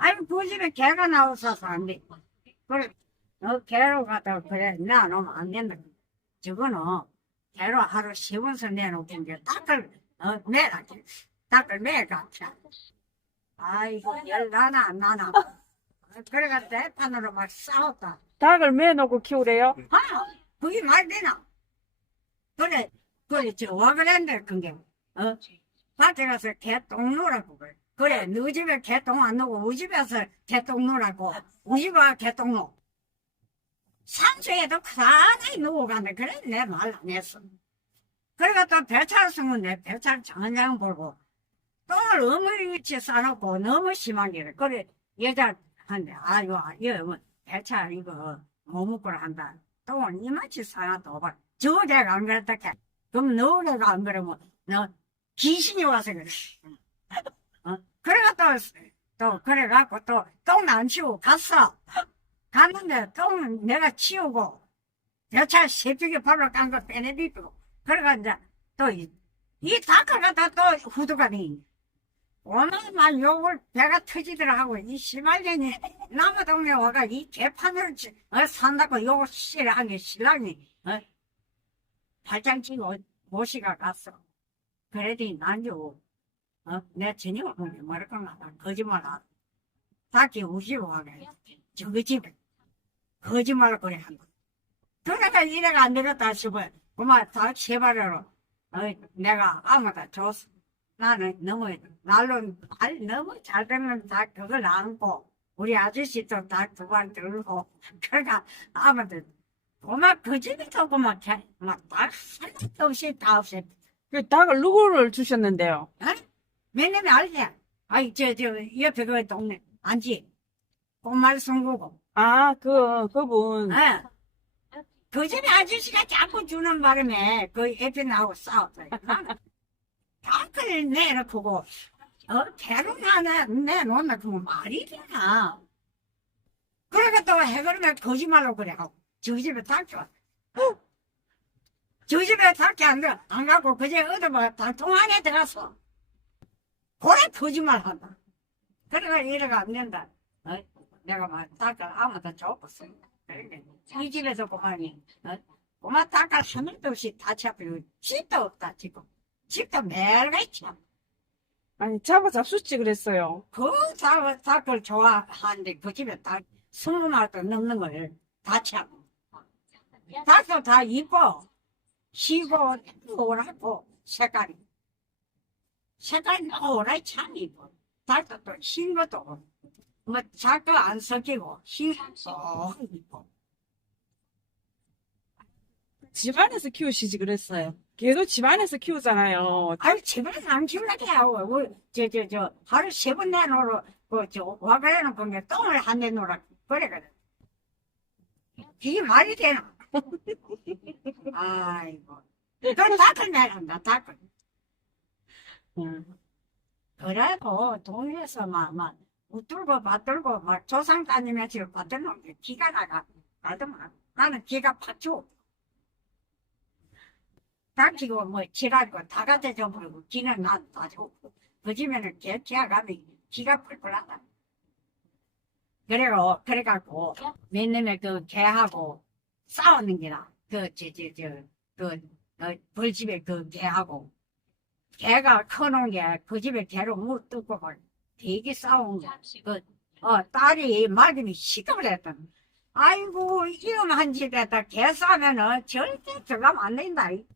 아니 그 집에 개가 나와서 안 돼. 그래 너 개로 가다 그래 내놓으면 안 된다. 저거는 개로 하루 세 번씩 내놓고 이제 닭을 어, 매라 닭을 매가 아이고 열 나나 안 나나. 그래가 대판으로 막 싸웠다. 닭을 매놓고 키우래요? 아, 그게 말 되나? 그래, 그래, 저, 와 그랬는데, 그게, 어? 밭에 가서 개똥 누라고 그래. 그래, 너 집에 개똥 안 누고, 우리 집에서 개똥 누라고, 우리 집에 개똥 누. 산수에도 크다니 누고 가네. 그래, 내 말 안 했어. 그래가 또 배차를 쓰면 내 배차를 장한장 보고, 똥을 어머니치 싸놓고 너무 심한 게래. 그래, 여자한테, 아유, 이거, 배차 이거, 못 먹고라 한다. 똥을 이만치 싸놨다 오바. 저 내가 안 그랬다 캐. 그럼 너 내가 안 그러면 너 귀신이 와서 그래. 어? 그래가 또, 또 그래갖고 또 똥 안 치우고 갔어. 갔는데 똥은 내가 치우고 여차 새벽에 발로 깐 거 빼내비고 그래가 이제 또 이 이 닭을 갖다 또 후두가니 오늘만 욕을 배가 터지더라 하고 이 시발년이 남의 동네 와가 이 개판을 치- 어, 산다고 욕을 씨라한 게 신랑이 어? 발장 치고 모시가 갔어 그래도 난요 어? 내 저녁을 보니 뭐랄 건가? 나 거짓말 안 닭이 우시고 와가 저거 집에 거짓말을 그래 한 거. 그러니까 이래가 안 되겠다 싶어 그만 닭 세발으로 어, 내가 아무다 줬어. 나는 너무 날로 날 너무 잘 되면 다 그걸 안고 우리 아저씨도 다두번 들고. 그러니까 아무튼 고막 그 집에서 고막 막딱 살도 없이 다 없이 그 닭을 누구를 주셨는데요? 왜냐면 알지 아이 저 저 옆에 그 동네 안지 꽃말 송구고 아, 그, 그분. 예. 그 집에 아저씨가 자꾸 주는 바람에 그 옆에 나하고 싸웠어요. 나는 닭을 내놓고, 어, 개로 나내, 내놓나, 그거 말이 되나. 그러니까 또 해그러면 거짓말로 그래. 하고. 저 집에 닭 좋아. 저 집에 닭이 안 가, 안 가고 그제 얻어봐, 닭통 안에 들어갔어. 그래 거짓말 한다. 그래가 이래가 안 된다. 어? 내가 막 닭을 아무도 줬었어. 이 집에서 그만이, 어? 그만 닭을 하늘도 없이 다 잡히고, 집도 없다, 지금. 집도 매일같이. 아니, 잡아 잡수지 그랬어요. 그 닭, 닭을 좋아하는데 그 집에 닭 스무 마리도 넘는 걸다 잡고. 닭도 다 이뻐. 희고, 노랗고, 색깔이. 색깔이 노랗게 참 이뻐. 닭도 또흰 것도, 뭐, 작도 안 섞이고, 흰 것도 이뻐. 집안에서 키우시지 그랬어요. 걔도 집안에서 키우잖아요. 아니, 집에서 안 키우려고 해요. 우리, 저, 저, 저, 하루 세 번 내놓으러, 그, 저, 와가려는 건게 똥을 한 대 놓으라. 그래거든. 이게 말이 되나? 아이고. 그 닭을 내란다, 닭을. 음. 그래도 동네에서 막, 막, 웃들고 받들고, 막, 조상 따님에서 받들는 게 기가 나가. 가더만. 나는 기가 파죠. 닥치고, 뭐, 지랄고, 다 갖다 줘버리고, 기는 난다. 그 집에는 개, 기가 가면 기가 펄펄 한다. 그래고, 그래갖고, 맨날 그 개하고 싸우는 게라. 그, 저, 저, 저, 그, 어, 벌집에 그 개하고. 개가 커놓은 게그 집에 개로 물 뜯고 막 되게 싸운 거. 그, 어, 딸이 말씀이 시급을 했던. 아이고, 이놈한 집에다 개 싸면은 절대 들어가면 안 된다. 이.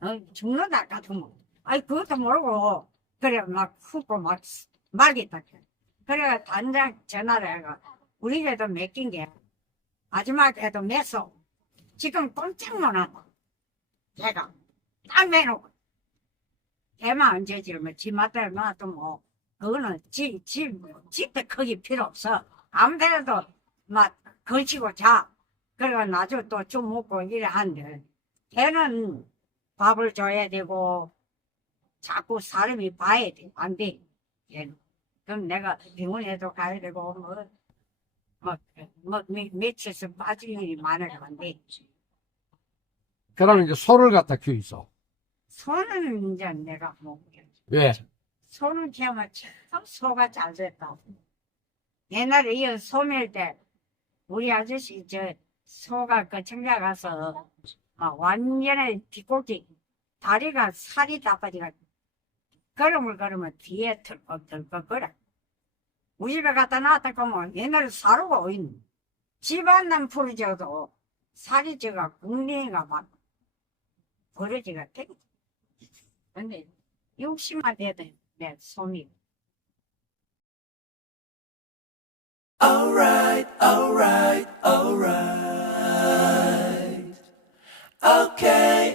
어, 죽는다, 같으면. 아이, 그것도 모르고, 그래, 막 훅고 막 말겠다. 그래, 단장 전화를 해가, 우리 집에도 맡긴 게, 마지막에도 맸어. 지금 꼼짝 못 하고, 걔가, 딱 내놓고. 걔만 언제지, 뭐, 지 맞다, 놔도 뭐, 그거는 지, 지, 집도 크기 필요 없어. 아무 데라도, 막, 걸치고 자. 그래가 나중에 또좀 먹고 이래 한데, 걔는 밥을 줘야 되고, 자꾸 사람이 봐야 돼. 안 돼. 얘는. 그럼 내가 병원에도 가야 되고, 뭐, 뭐, 뭐, 미- 며칠씩 빠질 일이 많아서 안 돼. 그러면 이제 소를 갖다 키우죠. 소는 이제 내가 못 키워. 왜? 소는 키우면 참 소가 잘 됐다. 옛날에 이 소멸 때 우리 아저씨 저 소가 그 청자 가서 아, 완전히 뒷골기 다리가 살이 다 빠지가 걸음을 걸으면 뒤에 털컥털컥 거려. 우리 집에 갖다 놨다 보면 옛날에 사료가 어있는 집안남 풀어져도 살이 져가 국내가 막 버려지가 되고 근데 60만 돼도 내 손이 Alright, alright, alright. Okay, okay,